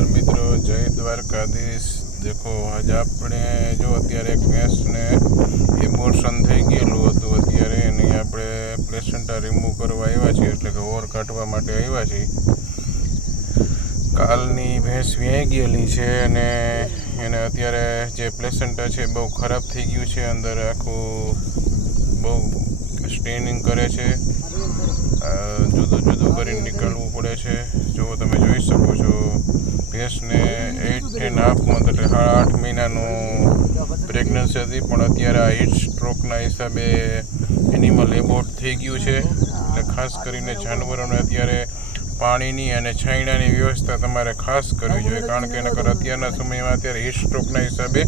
નમસ્કાર મિત્રો, જય દ્વારકાધીશ। દેખો આજ આપણે જો અત્યારે એક ભેંસને એબોર્શન થઈ ગયેલું હતું અત્યારે એની આપણે પ્લેસેન્ટા રિમૂવ કરવા આવ્યા છીએ, એટલે કે ઓર કાઢવા માટે આવ્યા છીએ। કાલની ભેંસ વ્યાઈ ગયેલી છે અને એને અત્યારે જે પ્લેસેન્ટા છે બહુ ખરાબ થઈ ગયું છે, અંદર આખું બહુ સ્ટેનિંગ કરે છે, જુદું જુદું કરીને નીકળવું પડે છે। જો તમે જોઈ શકો છો ભેંસને 8.5 મંથ એટલે 8 મહિનાનું પ્રેગ્નન્સી હતી, પણ અત્યારે આ હીટ સ્ટ્રોકના હિસાબે એનિમલ એબોર્ટ થઈ ગયું છે। એટલે ખાસ કરીને જાનવરોને અત્યારે પાણીની અને છાંયડાની વ્યવસ્થા તમારે ખાસ કરવી જોઈએ, કારણ કે નકર અત્યારના સમયમાં અત્યારે હીટ સ્ટ્રોકના હિસાબે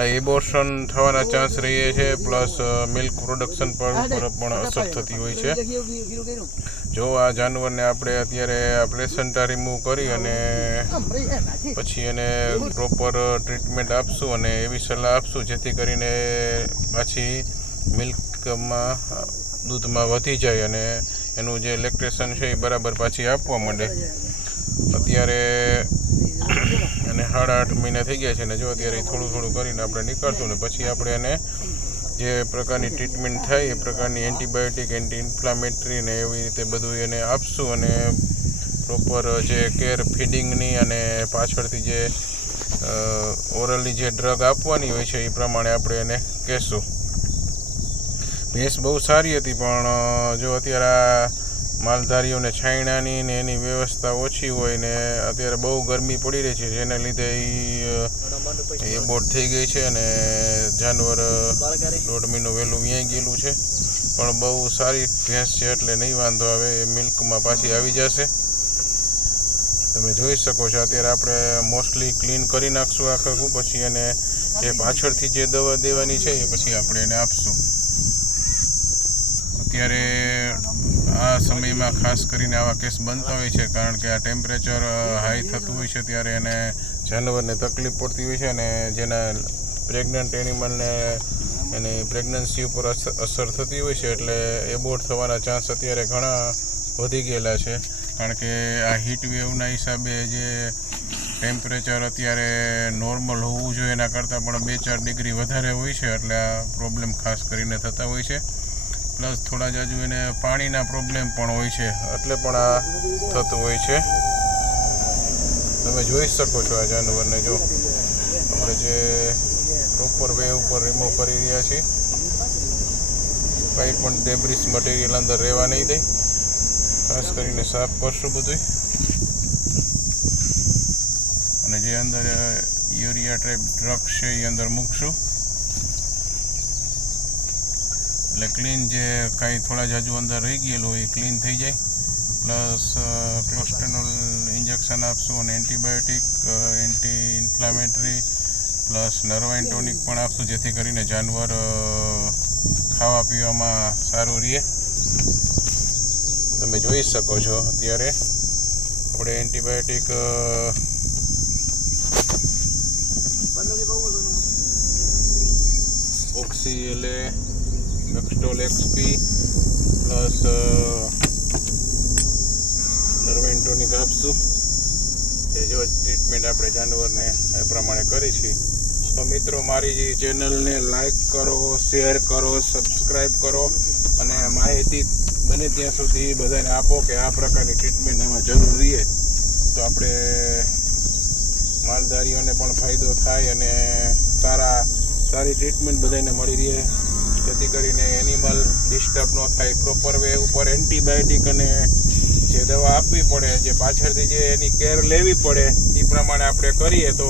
આ એબોર્શન થવાના ચાન્સ રહે છે, પ્લસ મિલ્ક પ્રોડક્શન પર પણ અસર થતી હોય છે। જો આ જાનવરને આપણે અત્યારે આ પ્લેસેન્ટા રિમૂવ કરી અને પછી એને પ્રોપર ટ્રીટમેન્ટ આપશું અને એવી સલાહ આપશું જેથી કરીને પાછી મિલ્કમાં દૂધમાં વધી જાય અને એનું જે લેક્ટેશન છે એ બરાબર પાછી આપવા માંડે। અત્યારે એને 8.5 મહિના થઈ ગયા છે ને જો અત્યારે થોડું થોડું કરીને આપણે નીકળશું ને પછી આપણે એને જે પ્રકારની ટ્રીટમેન્ટ થાય એ પ્રકારની એન્ટીબાયોટિક, એન્ટી ઇન્ફ્લામેટરી ને એવી રીતે બધું એને આપશું અને પ્રોપર જે કેર ફીડિંગની અને પાછળથી જે ઓરલી જે ડ્રગ આપવાની હોય છે એ પ્રમાણે આપણે એને કહેશું। ભેંસ બહુ સારી હતી, પણ જો અત્યારે આ માલધારીઓને છાંયડાની ને એની વ્યવસ્થા ઓછી હોય ને અત્યારે બહુ ગરમી પડી રહી છે, જેને લીધે એ એબોર્ટ થઈ ગઈ છે અને જાનવર 1.5 મહિનો વહેલું વ્યાઈ ગયેલું છે। પણ બહુ સારી ભેંસ છે એટલે નહીં વાંધો આવે, એ મિલ્કમાં પાછી આવી જશે। તમે જોઈ શકો છો અત્યારે આપણે મોસ્ટલી ક્લીન કરી નાખશું આખું, પછી એને જે પાછળથી જે દવા દેવાની છે એ પછી આપણે એને આપશું। અત્યારે આ સમયમાં ખાસ કરીને આવા કેસ બનતા હોય છે, કારણ કે આ ટેમ્પરેચર હાઈ થતું હોય છે ત્યારે એને જાનવરને તકલીફ પડતી હોય છે અને જેના પ્રેગ્નન્ટ એનિમલને એની પ્રેગ્નન્સી ઉપર અસર થતી હોય છે, એટલે એબોર્ટ થવાના ચાન્સ અત્યારે ઘણા વધી ગયેલા છે। કારણ કે આ હીટ વેવના હિસાબે જે ટેમ્પરેચર અત્યારે નોર્મલ હોવું જોઈએ એના કરતાં પણ 2-4 ડિગ્રી વધારે હોય છે, એટલે આ પ્રોબ્લેમ ખાસ કરીને થતા હોય છે। પ્લસ થોડા જાજુ એને પાણીના પ્રોબ્લેમ પણ હોય છે, એટલે પણ આ થતું હોય છે। તમે જોઈ શકો છો આ જાનવરને, જો આપણે જે પ્રોપર વે ઉપર રિમૂવ કરી રહ્યા છીએ, કંઈ પણ ડેબ્રિસ મટીરિયલ અંદર રહેવા નહીં દે, ખાસ કરીને સાફ કરશું બધું અને જે અંદર યુરિયા ટાઈપ ડ્રગ્સ છે એ અંદર મૂકશું, એટલે ક્લીન જે કાંઈ થોડા જાજુ અંદર રહી ગયેલું હોય એ ક્લીન થઈ જાય। પ્લસ ક્લોસ્ટેનોલ ઇન્જેક્શન આપશું અને antibiotic, anti inflammatory plus nervine tonic પણ આપશું, જેથી કરીને જાનવર ખાવા પીવામાં સારું રહે। તમે જોઈ શકો છો અત્યારે આપણે antibiotic ઓક્સીએલએ, ડક્સ્ટોલ XP plus nervine tonic આપશું, એ જો ટ્રીટમેન્ટ આપણે જાનવરને એ પ્રમાણે કરી છીએ। તો મિત્રો, મારી ચેનલને લાઈક કરો, શેર કરો, સબસ્ક્રાઈબ કરો અને માહિતી બને ત્યાં સુધી બધાને આપો કે આ પ્રકારની ટ્રીટમેન્ટ એમાં જરૂરી છે, તો આપણે માલધારીઓને પણ ફાયદો થાય અને સારી ટ્રીટમેન્ટ બધાને મળી રહે, જેથી કરીને એનિમલ ડિસ્ટર્બ ન થાય। પ્રોપર વે ઉપર એન્ટીબાયોટિક અને જે દવા આપવી પડે, જે પાછળથી જે એની કેર લેવી પડે એ પ્રમાણે આપણે કરીએ તો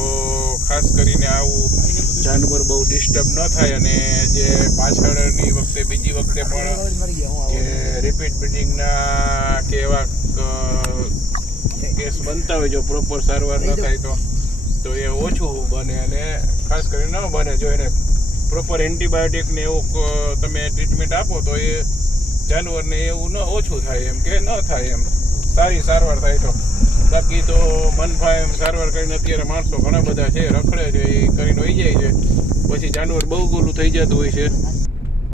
ખાસ કરીને આવું જાનવર બહુ ડિસ્ટર્બ ન થાય અને જે પાછળની વખતે બીજી વખતે પણ જે રિપીટ બ્રીડિંગના કે એવા કેસ બનતા હોય, જો પ્રોપર સારવાર ન થાય તો એ ઓછું બને અને ખાસ કરીને ન બને। જો એને પ્રોપર એન્ટીબાયોટિક ને એવું તમે ટ્રીટમેન્ટ આપો તો એ જાનવરને એવું ઓછું થાય એમ કે ન થાય એમ, સારી સારવાર થાય તો। બાકી તો મનફા એમ સારવાર કરીને અત્યારે માણસો ઘણા બધા છે રખડે છે, એ કરીને વહી જાય છે, પછી જાનવર બહુ ગોલું થઈ જતું હોય છે।